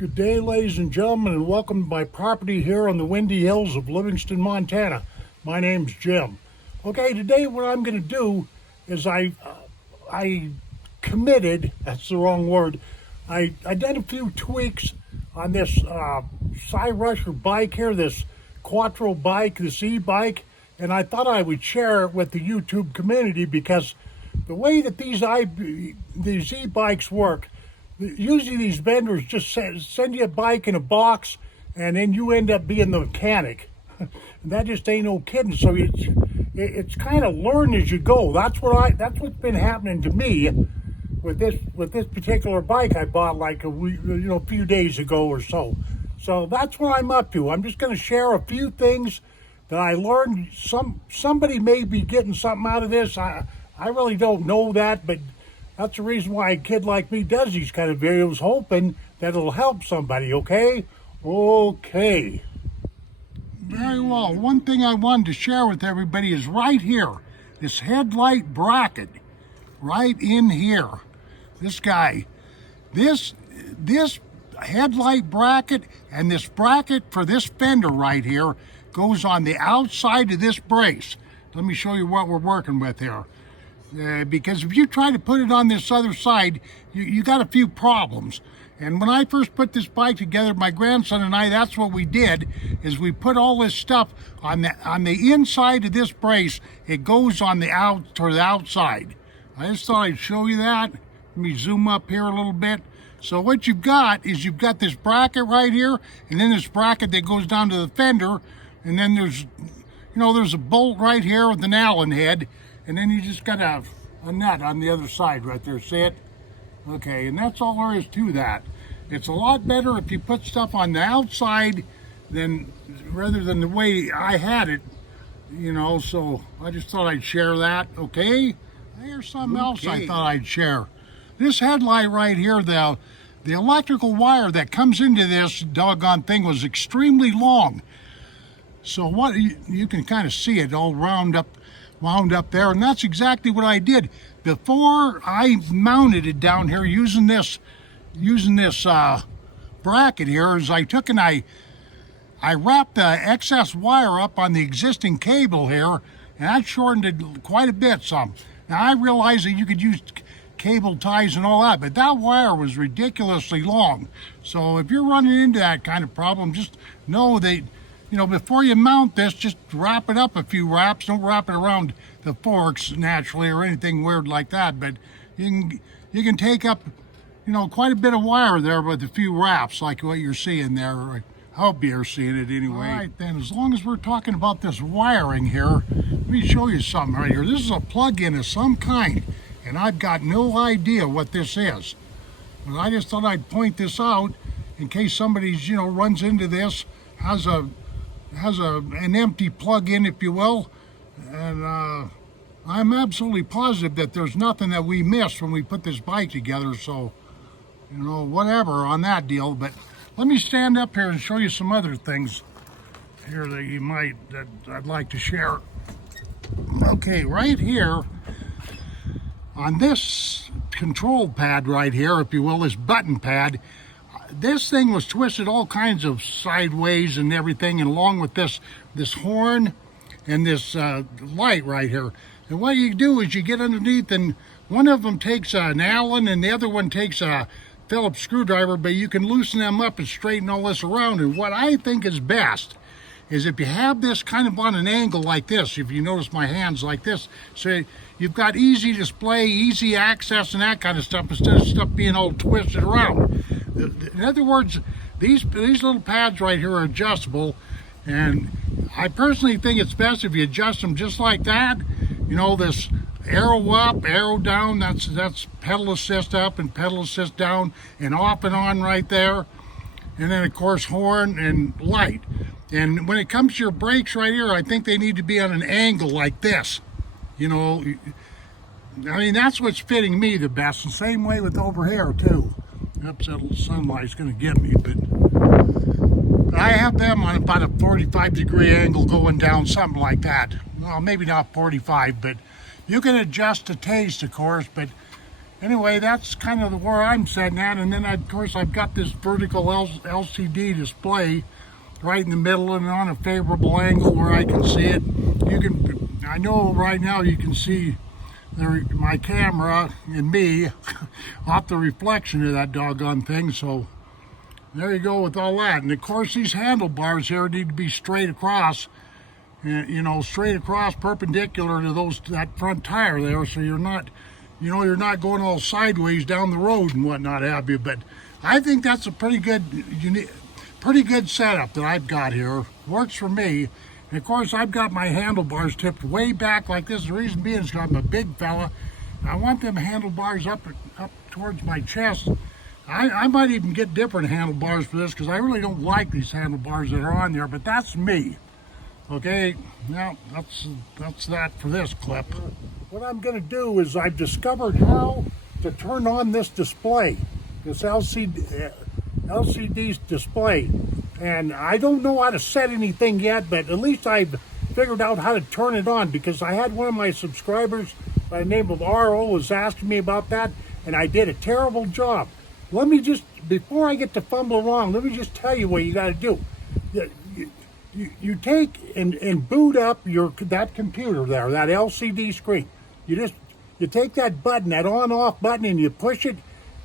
Good day, ladies and gentlemen, and welcome to my property here on the windy hills of Livingston, Montana. My name's Jim. Okay, today what I'm going to do is I committed, that's the wrong word, I did a few tweaks on this Cyrusher bike here, this Kuattro bike, this e-bike, and I thought I would share it with the YouTube community because the way that these e-bikes work, usually these vendors just send you a bike in a box and then you end up being the mechanic. And that just ain't no kidding. So it's kind of learn as you go. That's what's been happening to me with this particular bike I bought like a few days ago or so. So that's what I'm up to. I'm just going to share a few things that I learned. Somebody may be getting something out of this. I really don't know that, but that's the reason why a kid like me does these kind of videos, hoping that it'll help somebody, okay? Okay. Very well. One thing I wanted to share with everybody is right here, this headlight bracket, right in here. This guy, this headlight bracket and this bracket for this fender right here goes on the outside of this brace. Let me show you what we're working with here. Because if you try to put it on this other side, you got a few problems. And when I first put this bike together, my grandson and I, that's what we did, is we put all this stuff on the inside of this brace. It goes on the outside. I just thought I'd show you that. Let me zoom up here a little bit. So what you've got is you've got this bracket right here, and then this bracket that goes down to the fender, and then there's a bolt right here with an Allen head. And then you just got a nut on the other side right there, see it? Okay, and that's all there is to that. It's a lot better if you put stuff on the outside rather than the way I had it, so I just thought I'd share that, okay? Here's something else I thought I'd share. This headlight right here, the electrical wire that comes into this doggone thing was extremely long. So what you can kind of see it all wound up there, and that's exactly what I did before I mounted it down here using this bracket here. Is I took and I wrapped the excess wire up on the existing cable here, and I shortened it quite a bit some. Now I realize that you could use cable ties and all that, but that wire was ridiculously long. So if you're running into that kind of problem, just know that before you mount this, just wrap it up a few wraps. Don't wrap it around the forks naturally or anything weird like that. But you can take up, quite a bit of wire there with a few wraps like what you're seeing there. I hope you're seeing it anyway. All right, then, as long as we're talking about this wiring here, let me show you something right here. This is a plug-in of some kind, and I've got no idea what this is. But I just thought I'd point this out in case somebody's, runs into this, has an empty plug-in, if you will, and I'm absolutely positive that there's nothing that we missed when we put this bike together, so whatever on that deal. But let me stand up here and show you some other things here that I'd like to share. Okay, right here on this control pad right here, if you will, this button pad, this thing was twisted all kinds of sideways and everything, and along with this horn and this light right here. And what you do is you get underneath, and one of them takes an Allen and the other one takes a Phillips screwdriver, but you can loosen them up and straighten all this around. And what I think is best is if you have this kind of on an angle like this, if you notice my hands like this, so you've got easy display, easy access and that kind of stuff, instead of stuff being all twisted around. In other words, these little pads right here are adjustable, and I personally think it's best if you adjust them just like that. This arrow up, arrow down, that's pedal assist up and pedal assist down, and off and on right there. And then of course horn and light. And when it comes to your brakes right here, I think they need to be on an angle like this. That's what's fitting me the best. The same way with over here too. Oops, that little sunlight's gonna get me, but I have them on about a 45-degree angle going down, something like that. Well, maybe not 45, but you can adjust to taste, of course, but anyway, that's kind of where I'm sitting at. And then, of course, I've got this vertical LCD display right in the middle and on a favorable angle where I can see it. I know right now you can see my camera and me off the reflection of that doggone thing. So there you go with all that. And of course, these handlebars here need to be straight across, you know, straight across perpendicular to that front tire there, so you're not, you know, you're not going all sideways down the road and whatnot have you. But I think that's a pretty good setup that I've got here. Works for me. And of course, I've got my handlebars tipped way back like this. The reason being is I'm a big fella. I want them handlebars up towards my chest. I might even get different handlebars for this because I really don't like these handlebars that are on there, but that's me. Okay, now that's that for this clip. What I'm going to do is I've discovered how to turn on this display, this LCD display. And I don't know how to set anything yet, but at least I've figured out how to turn it on, because I had one of my subscribers by the name of RO was asking me about that, and I did a terrible job. Let me just, before I get to fumble around, let me just tell you what you got to do. You take and boot up that computer there, that LCD screen. You take that button, that on-off button, and you push it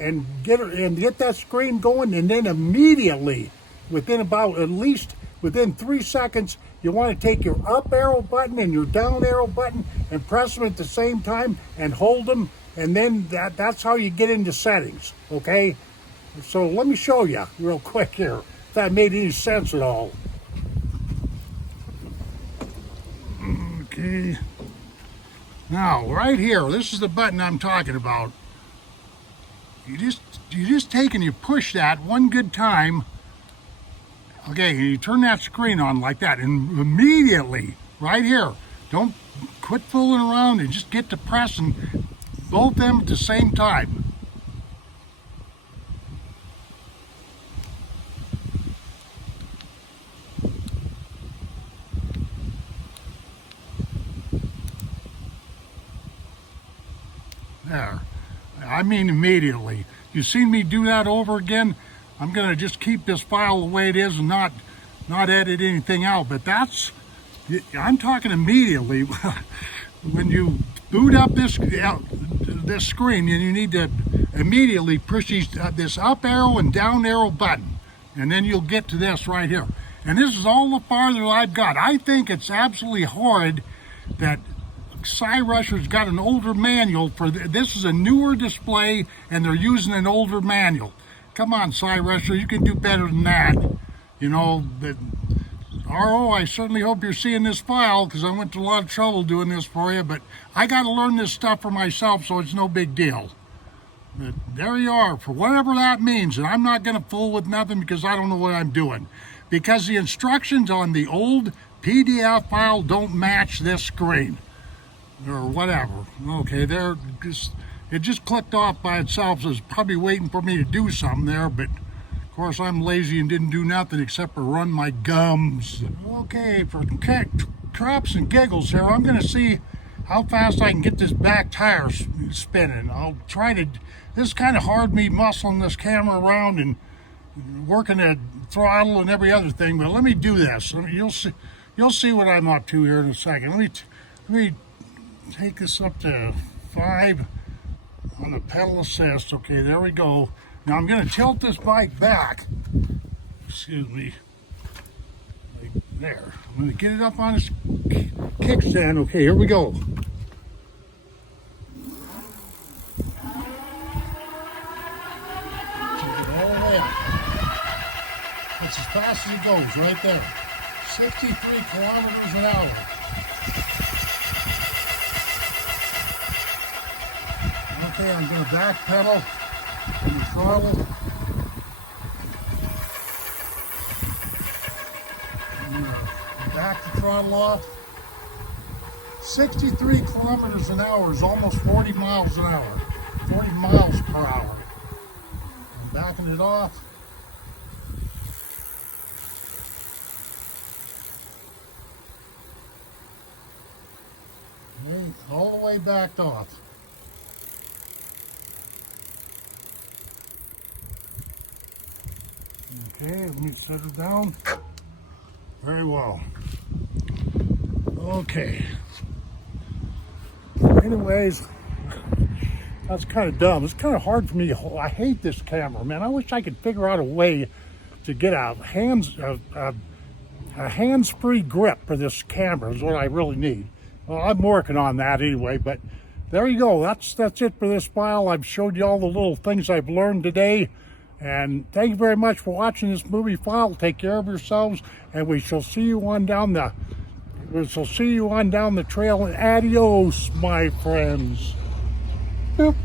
and get that screen going, and then immediately, within 3 seconds, you want to take your up arrow button and your down arrow button and press them at the same time and hold them, and then that's how you get into settings, okay? So let me show you real quick here, if that made any sense at all. Okay. Now, right here, this is the button I'm talking about. You just take and you push that one good time. Okay, and you turn that screen on like that, and immediately, right here, don't quit fooling around and just get to pressing both of them at the same time. There. I mean immediately. You seen me do that over again? I'm going to just keep this file the way it is and not edit anything out. But I'm talking immediately. When you boot up this screen, and you need to immediately push this up arrow and down arrow button. And then you'll get to this right here. And this is all the farther I've got. I think it's absolutely horrid that Cyrusher's got an older manual for this. Is a newer display, and they're using an older manual. Come on, Cyrusher, you can do better than that. You know, but RO, I certainly hope you're seeing this file, because I went to a lot of trouble doing this for you, but I got to learn this stuff for myself, so it's no big deal. But there you are, for whatever that means, and I'm not going to fool with nothing because I don't know what I'm doing. Because the instructions on the old PDF file don't match this screen. Or whatever. Okay, it just clicked off by itself, so it's probably waiting for me to do something there, but of course I'm lazy and didn't do nothing except for run my gums. Okay, for craps and giggles here, I'm going to see how fast I can get this back tire spinning. I'll try to, this is kind of hard, me muscling this camera around and working the throttle and every other thing, but let me do this. You'll see what I'm up to here in a second. Let me take this up to 5 on the pedal assist. Okay, there we go. Now I'm going to tilt this bike back. Excuse me. Like there. I'm going to get it up on its kickstand. Okay, here we go. It's as fast as it goes, right there. 63 kilometers an hour. Okay, I'm going to back pedal and throttle. I'm going to back the throttle off. 63 kilometers an hour is almost 40 miles an hour. 40 miles per hour. I'm backing it off. Okay, all the way backed off. Okay, let me set her down. Very well. Okay. Anyways, that's kind of dumb. It's kind of hard for me. I hate this camera, man. I wish I could figure out a way to get a hands-free grip for this camera is what I really need. Well, I'm working on that anyway, but there you go. That's it for this file. I've showed you all the little things I've learned today. And thank you very much for watching this movie file. Take care of yourselves, and we shall see you on down the trail. And adios, my friends. Boop.